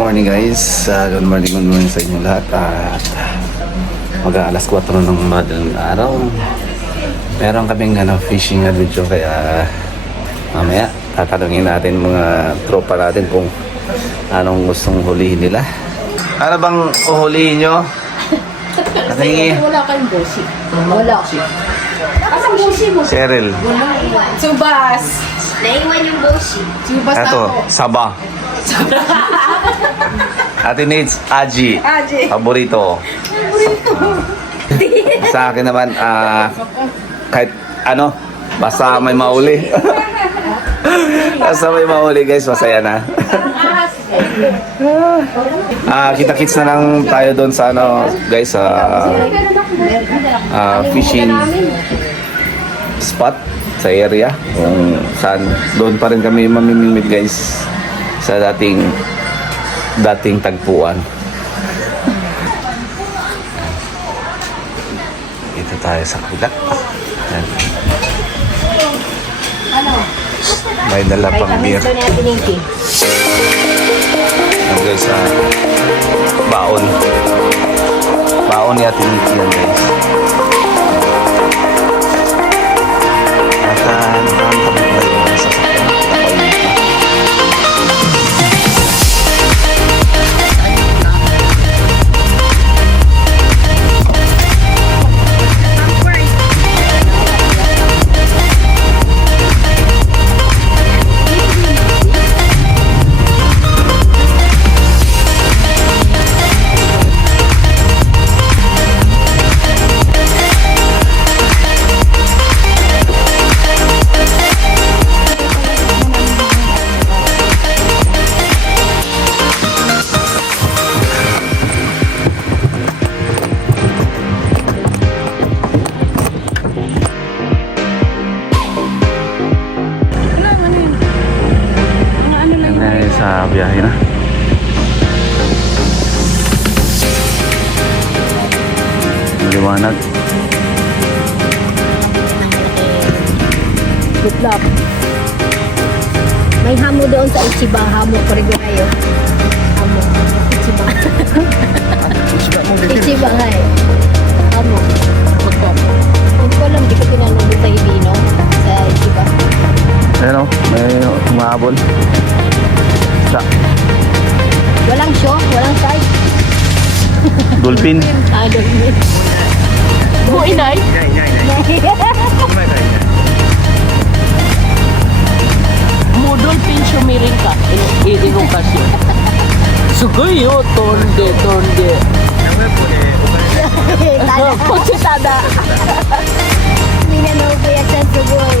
Morning guys. Ah, good morning, good morning sa inyo lahat. At mag alas 4 ng madaling araw. Meron kaming ano, fishing adventure kaya mamaya tatanungin natin mga tropa natin kung anong gustong hulihin nila. Ano bang uhulihin nyo? Natingi. Wala kang busi. Wala. Asan busi mo? Cheryl. Subas. Naiwan yung boshi. Subas na Ito, ako. Saba. Ate Nits, Aji. Aji. Paborito. Sa akin naman, ah, kahit ano, basta may mauli. basta may mauli guys, masaya na. Ah, kita-kits na lang tayo doon sa ano, guys, sa ah, fishing spot sa area kung saan doon pa rin kami mamimimit guys sa dating dating tagpuan. Dito tayo sa kabila. Yan. may dala pang beer. Ito na natin yung tea. Yan guys sa baon. Baon ni Ate Nikki yan guys May humabol. Sa. Walang shock, walang side. Dolphin. ah, dolphin. Buhay na. Eh. Inay, inay, inay. Mudolphin sumirin ka. Hindi ko kasi. Sugoy yo, tonde, tonde. Pusitada. Minanaw kaya sa sugoy.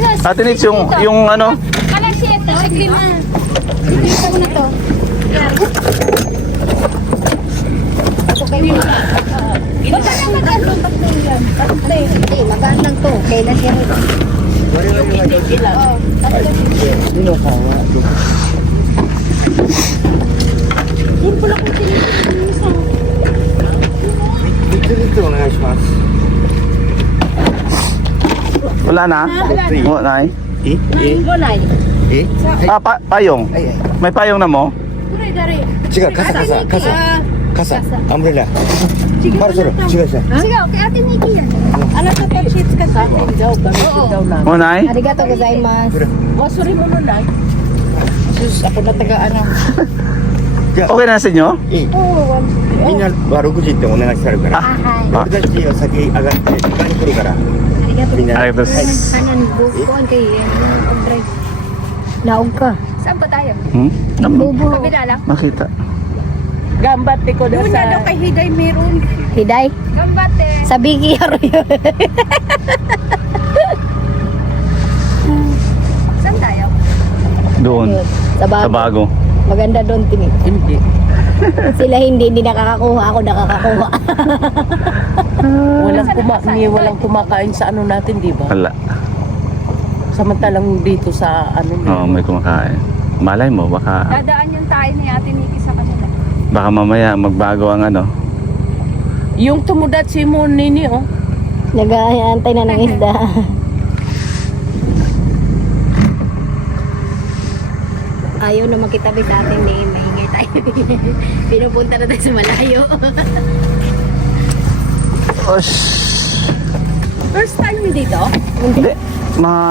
Ate Nitz, yung, yung ano? Galaxy ito, sa green na. Dito ko na to. Ba't ka lang mag-along? Ba't lang yan? Ba't lang? Hindi, mag-along to. Kailan siya rin? Simple ako tinitinig sa. Dito dito, nangayos mas. wala na? Wala na eh. え Nain ko na. えはい Ah, pa payong. はいはい May payong na mo? Kuray, dari. 違う傘傘傘 Ah, 傘 Kasa. アンブレラ Sige, パラソル違う違う Sige, okay, ate Nikki yan. Ano sa pag-sheets ka sa atin daw? Gamitin daw lang. Mo na eh? Arigato gozaimasu. Masuri mo nun ay. Sus, ako na taga ano. じゃあ Okay na sa inyo? いい Oh, みんなは6時ってお願いしてあるから Ah. ahay. 俺たちは先上がって hindi nga. Ay, dos. Kanan bubuan eh, kay eh, ano, Laog ka. Saan ba tayo? Hmm? Bubu. Kabila lang. Makita. Gambat ko da sa... Doon kay Hiday meron. Hiday? Gambat eh. Sa Biggie Arroyo. Saan tayo? Doon. Sa bago. Sa bago. Maganda doon, Tini. Hindi. Sila hindi, hindi nakakakuha. Ako nakakakuha. Walang, kuma may walang kumakain sa ano natin, di ba? Wala. Samantalang dito sa ano Oo, may kumakain. Malay mo, baka, Dadaan yung tayo ni Ate Nikki sa kanila. baka mamaya magbago ang ano. Yung tumudat si mo nini, oh. Nag-aantay na ng isda. Ayaw na makitabi sa atin eh. Maingay tayo. Pinupunta na tayo sa malayo. Osh! First time mo dito? Hindi. Mga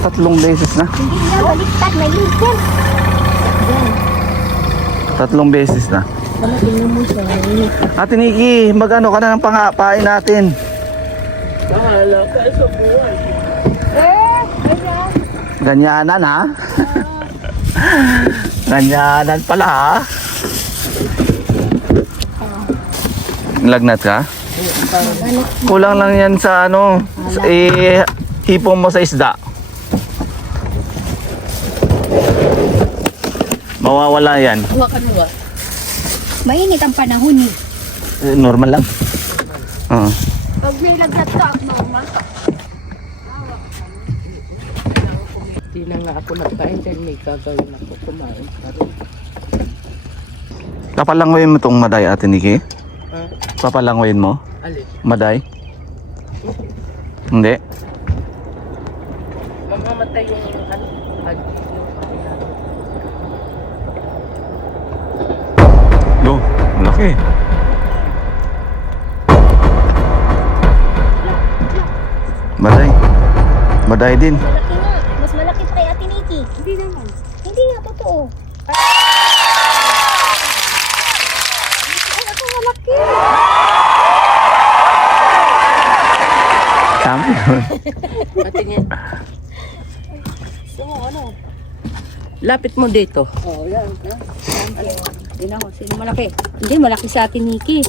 tatlong beses na. Hindi nga, baliktad. May likan. Tatlong beses na. Tingnan mo siya. Ate Nikki, mag-ano ka na ng pangapain natin. Bahala ka sa buhay. Eh, ayan. Ganyanan ha? Ganyanan pala ha? Lagnat ka? Kulang lang yan sa ano, sa- eh, ipon mo sa isda. Mawawala yan. Mainit ang panahon eh. Eh, Normal lang. Oo. Pag may lagnat ka, mama. Hindi na nga ako nagkain dahil may gagawin ako kumain pa rin. Papalangoyin mo itong maday, Ate Nikki? Ha? Papalangoyin mo? Alin? Maday? Hindi? Mamamatay yung ano, pag. Go. Laki. Maday. Maday din. Malaki nga. Mas malaki pa kay Ate Nikki. Hindi naman. Hindi nga, totoo. Ay, ako malaki. Patingin. So, ano? Lapit mo dito. Oh, yan. Yun ako, sino malaki? Hindi, malaki sa Ate Nikki.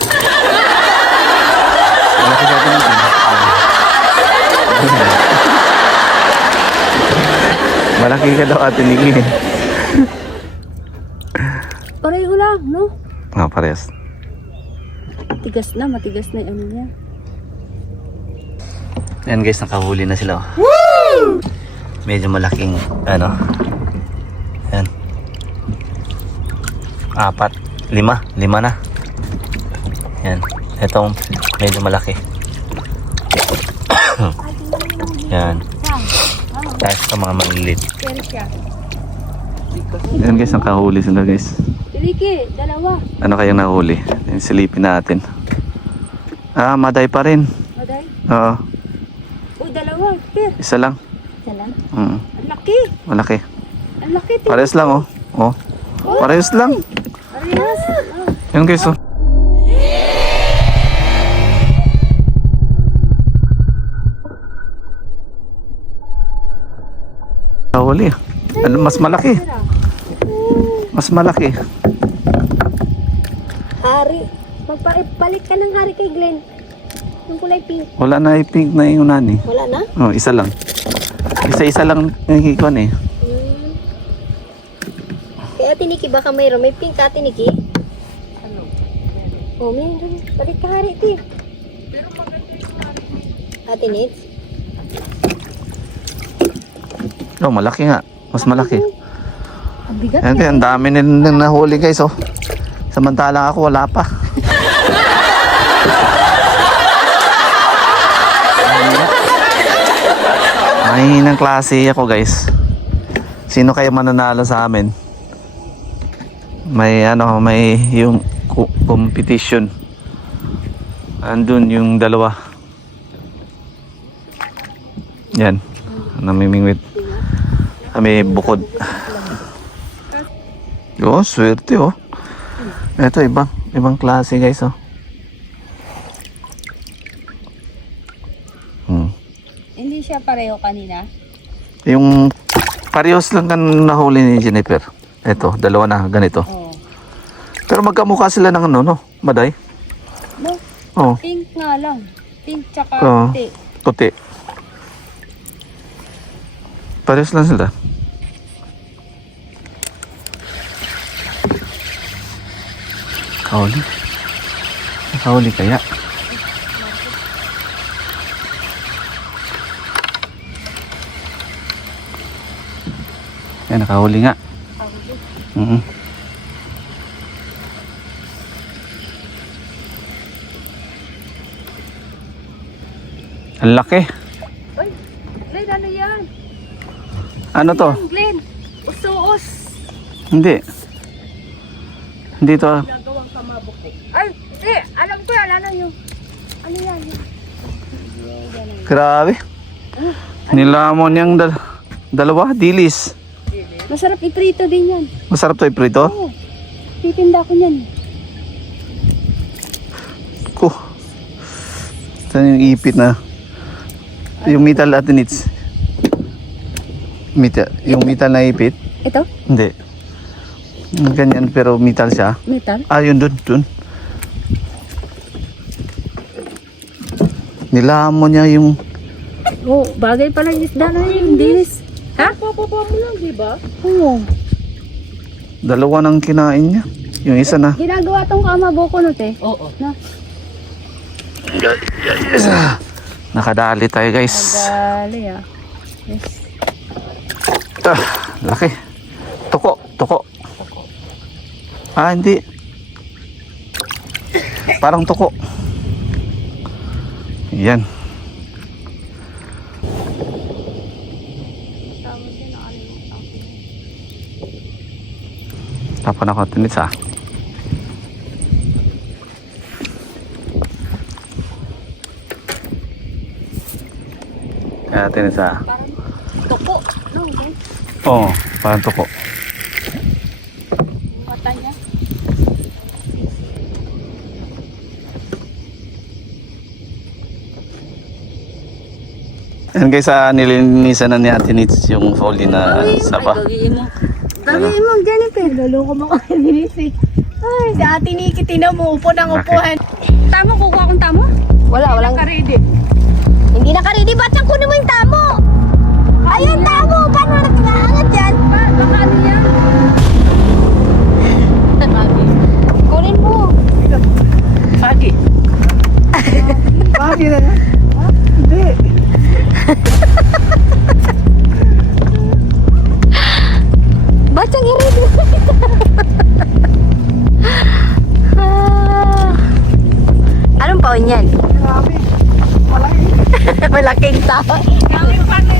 Malaki sa atin natin. Malaki ka daw ate Nikki. Pareho lang, no? Ah, parehas. Matigas na, matigas na yung ano niya. Yan guys, nakahuli na sila. oh. Medyo malaking, ano. Yan. Apat. Lima. Lima na. Yan. Itong medyo malaki. Yan. Tapos sa mga maliliit. Pero siya. Yan guys, nakahuli sila guys. Ricky, dalawa. Ano kayang nahuli? Silipin natin. Ah, maday pa rin. Maday. Oo, dalawa. Per. isa lang. Mm, Ang laki. malaki. Ang laki. Ter. Parehas lang oh. Oh. Parehas lang. Parehas. Ah. Yan guys oh. Nahuli. Ano, mas malaki. Mas malaki. Hari. Magpapalit ka ng hari kay Glenn. Yung kulay pink. Wala na i-pink na yung nani. Wala na? Oh, isa lang. Isa-isa lang yung hikon eh. Hmm. Kay Ate Nikki, baka mayroon. May pink Ate Nikki. Ano? Oh, mayroon. Palit ka hari, ti. Ate Nits. Oh, malaki nga. Mas malaki. Ang bigat kaya ang dami nilang nahuli guys oh. Samantalang ako wala pa. Mahinang klase ako guys. Sino kaya mananalo sa amin? May ano, may yung co- competition. Andun yung dalawa. Yan. Namimingwit. Kami bukod. Oh, swerte oh. Ito ibang ibang klase guys oh. Hmm. Hindi siya pareho kanina. Yung parehas lang kan nahuli ni Jennifer. Ito, dalawa na ganito. Oo. Pero magkamukha sila ng ano, no? Maday? No, Oo. pink nga lang. Pink tsaka Oo. puti. Puti. Pares lang sila. Kahuli. Kahuli kaya? Yan, nakahuli nga. Mm Ang laki. Glenn, ano yan? Ano to? Glenn, usuos. Hindi. Hindi to. ah. Ay, hindi. Alam ko yan. Ano yung... Ano yan? Grabe. Nilamon yung dal- dalawa, dilis. Masarap iprito din yan. Masarap to iprito. Oo. Titinda ko yan. Ko. Saan yung ipit na? Yung metal at nits. Metal, yung metal na ipit? Ito? Hindi. Ganyan pero metal siya. Metal? Ah, yun dun, dun. Nilamon niya yung oh, bagay pala yung isda na yun. Dilis. Ha? Papapa mo lang, di ba? Oo. dalawa ng kinain niya. Yung isa na. Ginagawa tong kamaboko no, te. Oo. Na, Yes. Nakadali tayo guys. dali ah. Yes. Ah, laki. Tuko, tuko. Ah, hindi. Parang tuko. Yan. Tapon ako tinit sa. Kaya tinit sa. Tuko. No, guys. Oo, parang tuko. Mata niya. Yan guys, ah, nilinisan na ni Ate Nits yung folly na sapa. Gagawin mo. Dali mo, Jennifer. Lalo ko makakalinis eh. Ay, si Ate Nikki, tinan mo, upo ng Bakit? upuhan. Tamo, kukuha akong tamo? Wala, walang... Karidi. Hindi na karidi, ba't siyang kunin mo yung tamo? Ayun, tamo! Paano na nag-aangat yan? Baka ano yan? Kunin mo. Pagi. Ba't siyang i-ready? Ah. Anong paon yan? Malaking tao. Ayan,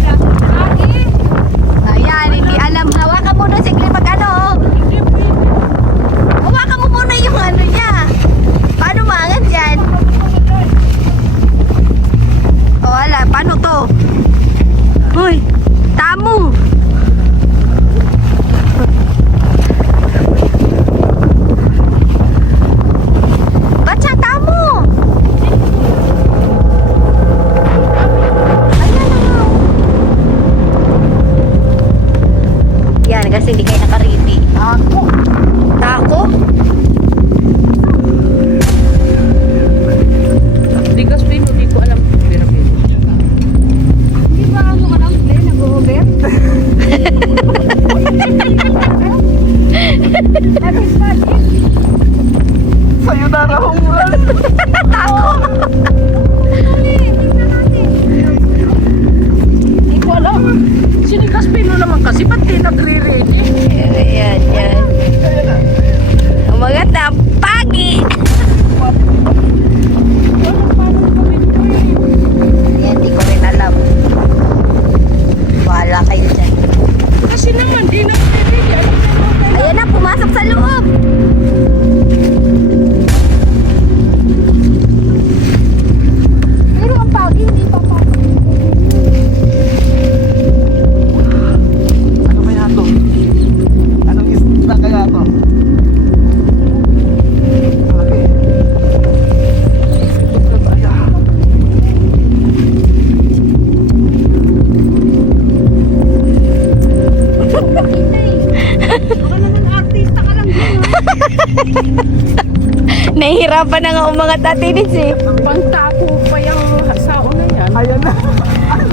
Nahihirapan na nga umangat atinis eh. Pantako pa yung sao na yan. Ayan na.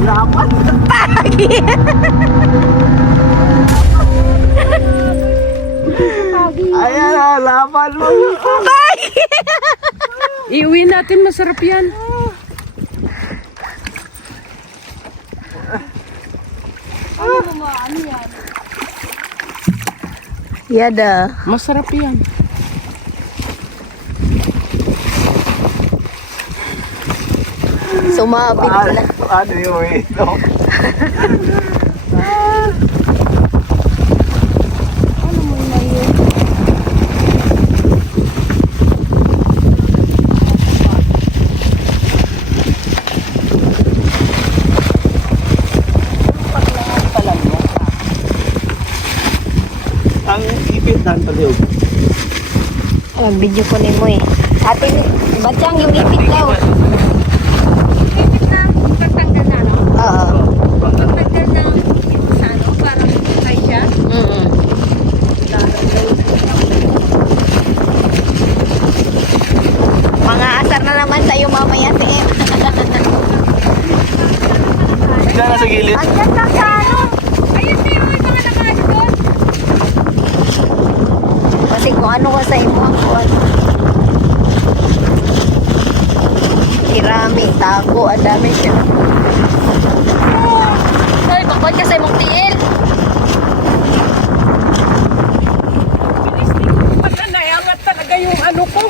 Laman. Ayan na, laban mo. Iuwi natin, masarap yan. Yada. Masarap yan. Sumabit pala. Ano yung ito? Ang ipit na paliw. Mag-video ko ni mo eh. Ate, batyang yung ipit daw. Ipit na, tatanggal na, no? Oo. Tatanggal na yung sa ano, parang patay siya. Mm-mm. Mga asar na naman sa'yo mamaya, Tim. Diyan na sa gilid. Andyan lang sa ano. Ayun, may mga mga nakaano doon. Kasi kung ano ko sa imo ang kuwan. Tako, ang dami siya. Ay, bakit ka sa imong tiil? Pagka nayangat talaga yung ano ko.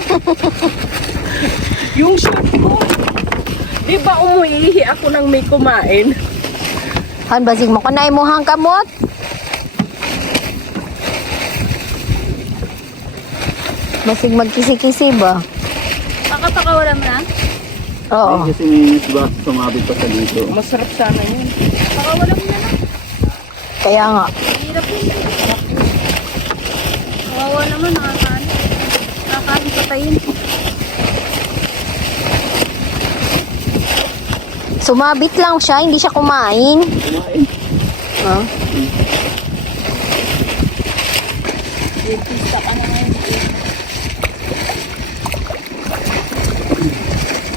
yung shot ko. Di ba umuihi ako nang may kumain? Han, basig mo kanay mo hang kamot. Basig magkisi-kisi ba? Pakapakawalan mo na. Oo. Kasi may ba sumabit pa sa dito. Masarap sana yun. Pakawalan mo na lang. Kaya nga. Hirap yun. Kawawa naman, nakakaano. Nakakaano patayin. Sumabit lang siya, hindi siya kumain. Huh?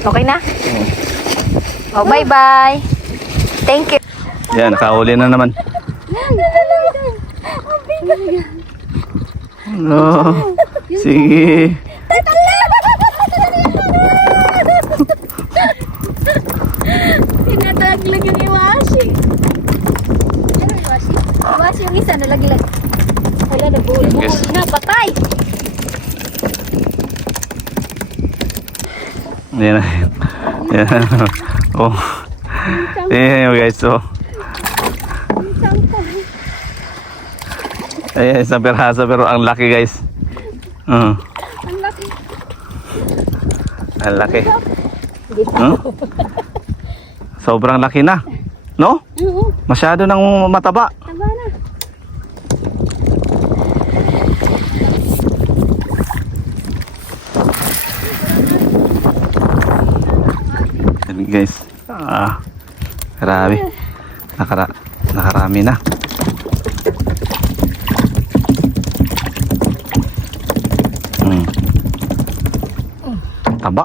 Okay na? Oh, bye-bye. Thank you. Yan, nakahuli na naman. Ano? Sige. Tinataglag yung iwashi. Ano iwashi? Iwashi yung isa, nalaglag. Wala, nabuhol. Yes. Buhol na, patay. Yan na. Yan. Oh. Yun guys. Oh. Ayan, isang perhasa pero ang laki guys. Uh. Ang laki. Ang laki. Huh? Sobrang laki na. No? Masyado nang mataba. taba na. Yan guys. Ah. Grabe. Nakara nakarami na. Hmm. Taba.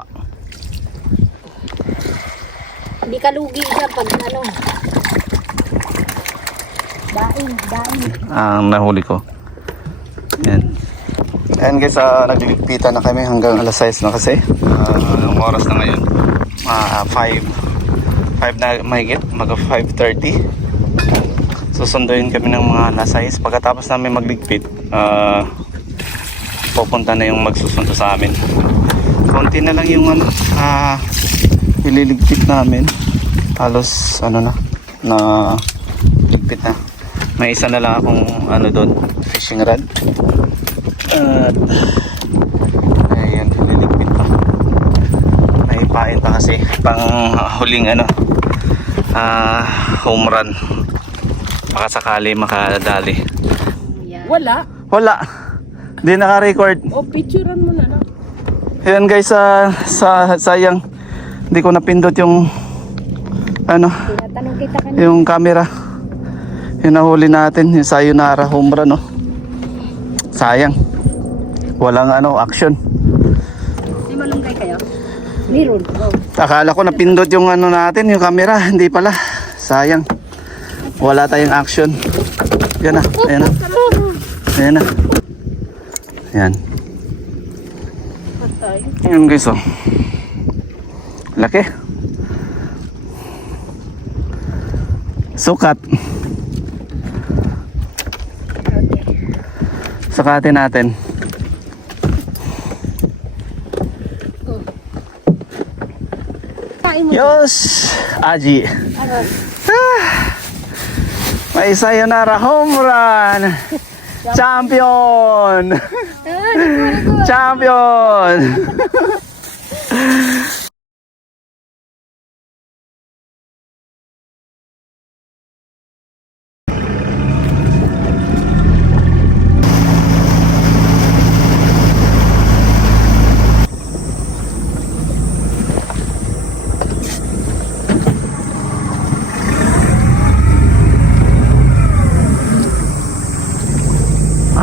Hindi ka lugi siya pag ano. Daing, daing. ang nahuli ko. Yan. Ayan guys, uh, nagliligpitan na kami hanggang alas 6 na kasi. Ah, ang oras na ngayon, uh, 5. 5 na mahigit, mag 5.30. Susunduin kami ng mga 6. Pagkatapos namin magligpit, ah, pupunta na yung magsusundo sa amin. Konti na lang yung ano, ah, ililigpit namin. Halos ano na, na ligpit na. May isa na lang akong ano doon, fishing rod. At ayun, liligpit pa. Naipain pa kasi pang huling ano ah home run. Baka sakali makadali. Wala. Wala. Hindi naka-record. O, picturean mo na lang. Ayan guys, sa sa sayang hindi ko napindot yung ano, kita kanina. yung camera. Yung nahuli natin, yung sayonara home run, no. Sayang. Walang ano, action. Meron. Akala ko napindot yung ano natin, yung camera. Hindi pala. Sayang. Wala tayong action. Yan na. Ayan na. Ayan na. Ayan. Yan guys oh. Laki. Sukat. Sukatin natin. Kain mo. Yos! Aji. Ah, may sayonara home run! Champion! Champion!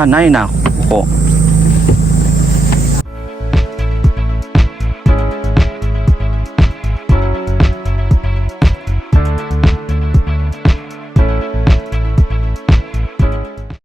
ないな、ここ。